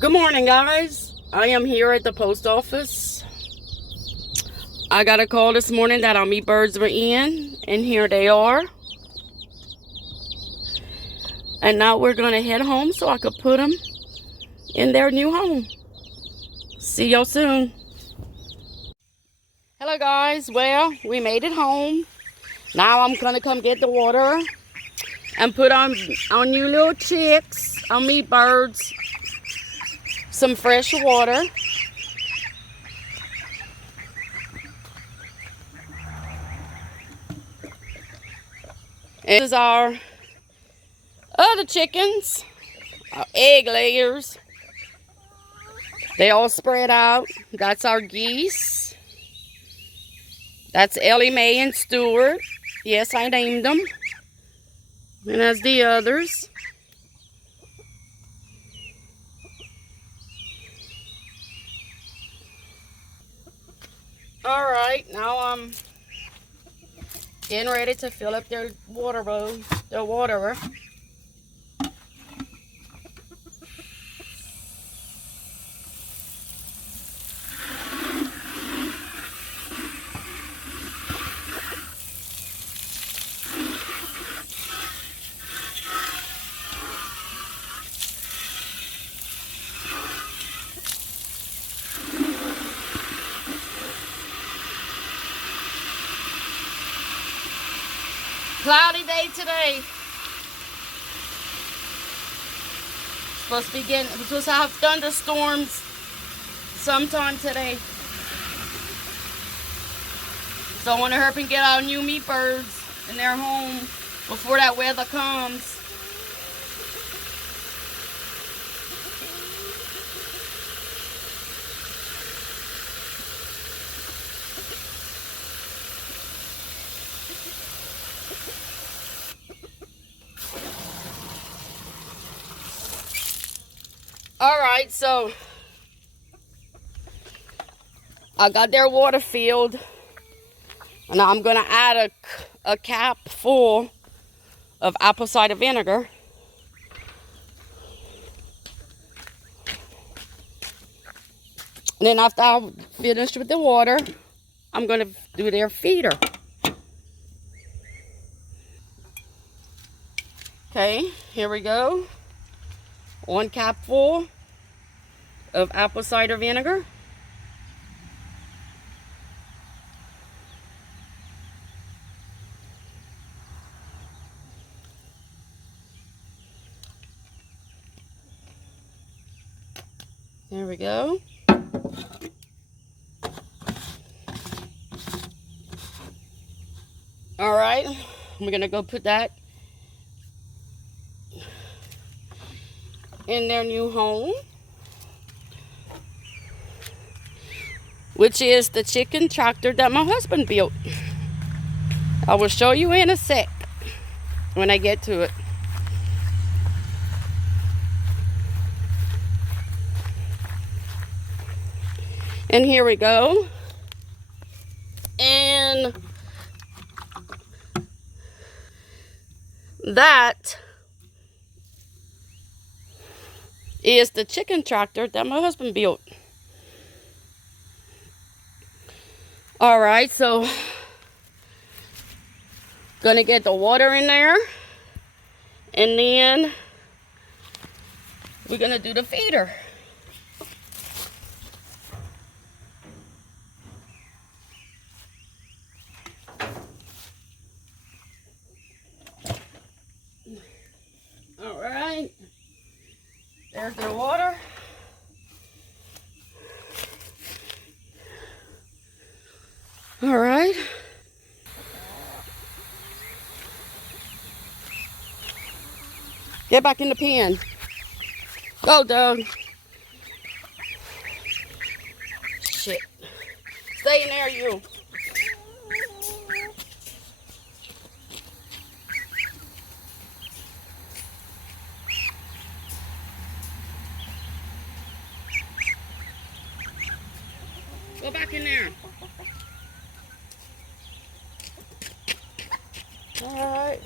Good morning, guys. I am here at the post office. I got a call this morning that our meat birds were in, and here they are. And now we're going to head home so I could put them in their new home. See y'all soon. Hello, guys. Well, we made it home. Now I'm going to come get the water and put on our new little chicks, our meat birds, some fresh water. This is our other chickens, our egg layers. They all spread out. That's our geese. That's Ellie Mae and Stuart. Yes, I named them. And that's the others. All right, now I'm getting ready to fill up their water bowl, their waterer. Cloudy day today. Supposed to have thunderstorms sometime today. So I want to hurry and get our new meat birds in their home before that weather comes. Alright, so I got their water filled, and I'm going to add a cap full of apple cider vinegar. And then after I'm finished with the water, I'm going to do their feeder. Okay, here we go. 1 cap full of apple cider vinegar. There we go. All right, we're gonna go put that in their new home, which is the chicken tractor that my husband built. I will show you in a sec when I get to it. And here we go. And that is the chicken tractor that my husband built. All right, so gonna get the water in there, and then we're gonna do the feeder. All right, there's their water. All right. Get back in the pen. Go, Doug. Shit. Stay in there, you. Go back in there. All right.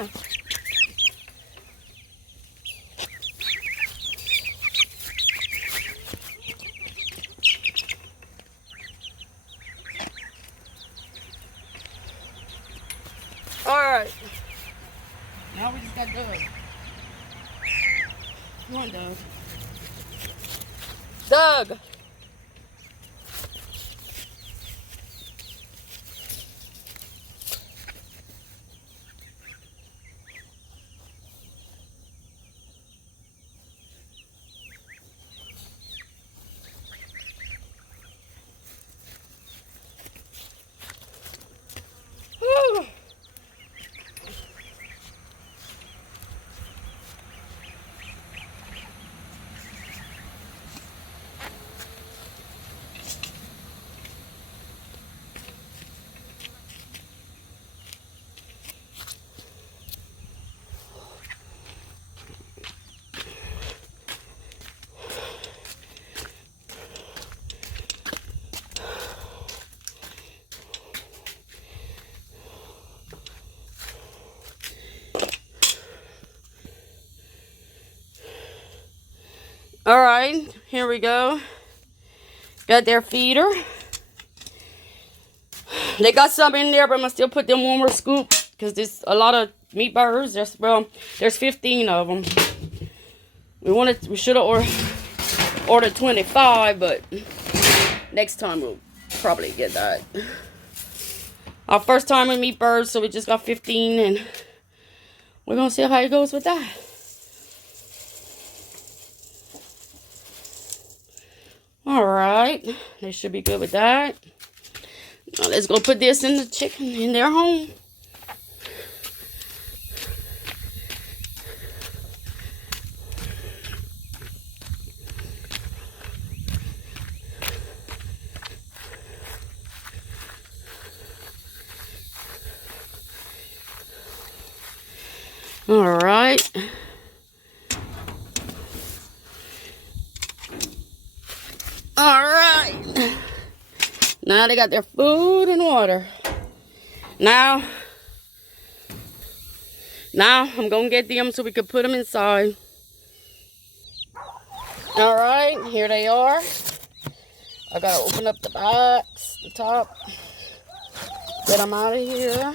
on. Alright. Now we just got Doug. Come on, Doug. Doug! Whew. All right, here we go. Got their feeder. They got some in there, but I'm gonna still put them one more scoop because there's a lot of meat birds. There's 15 of them. We should have ordered 25, but next time we'll probably get that. Our first time with meat birds, so we just got 15, and we're gonna see how it goes with that. All right, they should be good with that. Now let's go put this in the chicken in their home. All right. All right. Now they got their food and water. Now I'm going to get them so we can put them inside. All right, here they are. I got to open up the box, the top. Get them out of here.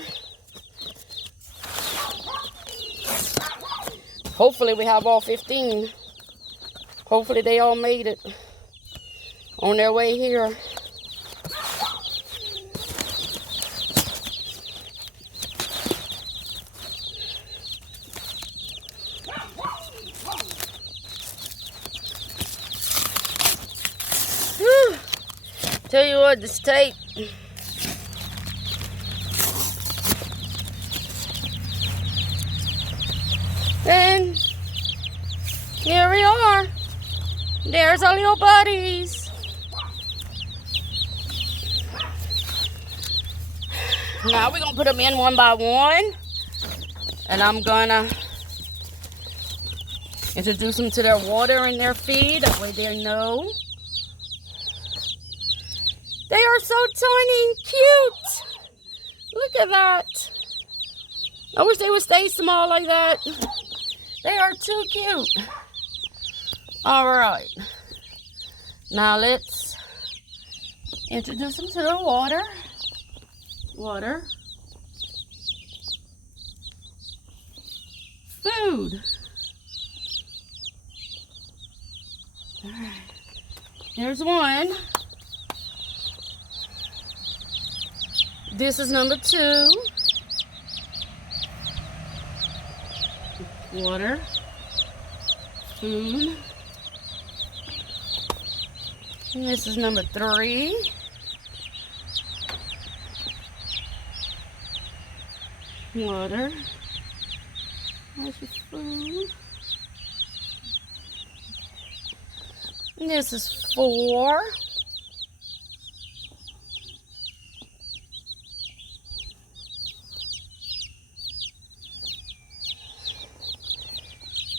Hopefully we have all 15. Hopefully they all made it on their way here. Whew. Tell you what, this tape. And here we are. There's our little buddies. Now we're gonna put them in one by one, and I'm gonna introduce them to their water and their feed. That way they know. They are so tiny and cute. Look at that. I wish they would stay small like that. They are too cute. All right. Now let's introduce them to the water. Water. Food. All right. There's one. This is number 2. Water. Food. And this is number 3. Water. There's your food. And this is 4.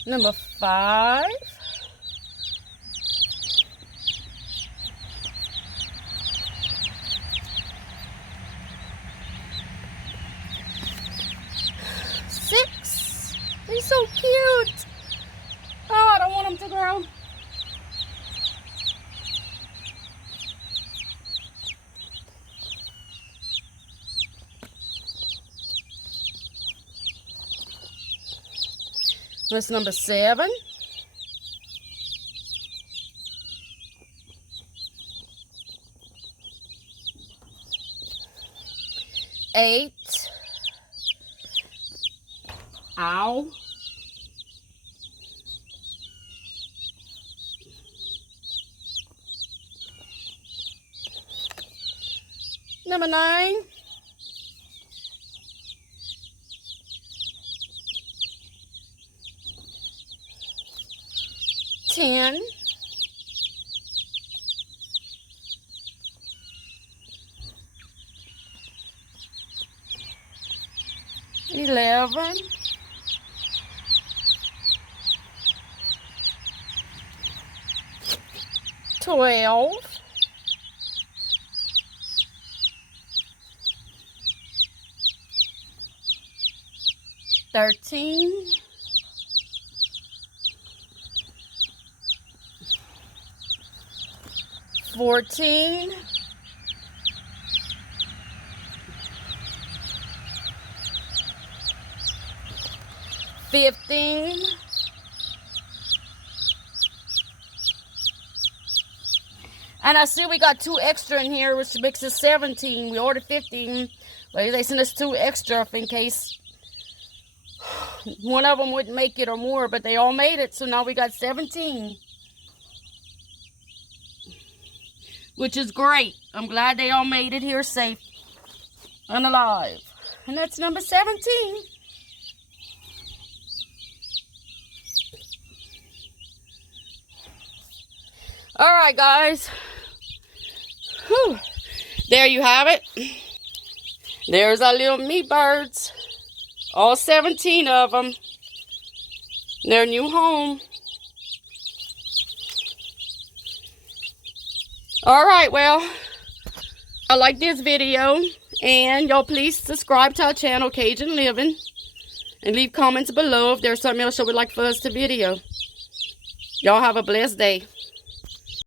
Number 5. so cute. Oh, I don't want them to grow. That's number 7. 8. Ow. Number 9. 10. 11. 12. 13. 14. 15. And I see we got 2 extra in here, which makes it 17. We ordered 15, but they sent us 2 extra in case one of them wouldn't make it or more, but they all made it, so now we got 17. Which is great. I'm glad they all made it here safe and alive. And that's number 17. Alright, guys. Whew. There you have it. There's our little meat birds. All 17 of them. Their new home. Alright, well, I like this video. And y'all please subscribe to our channel, Cajun Living. And leave comments below if there's something else you would like for us to video. Y'all have a blessed day.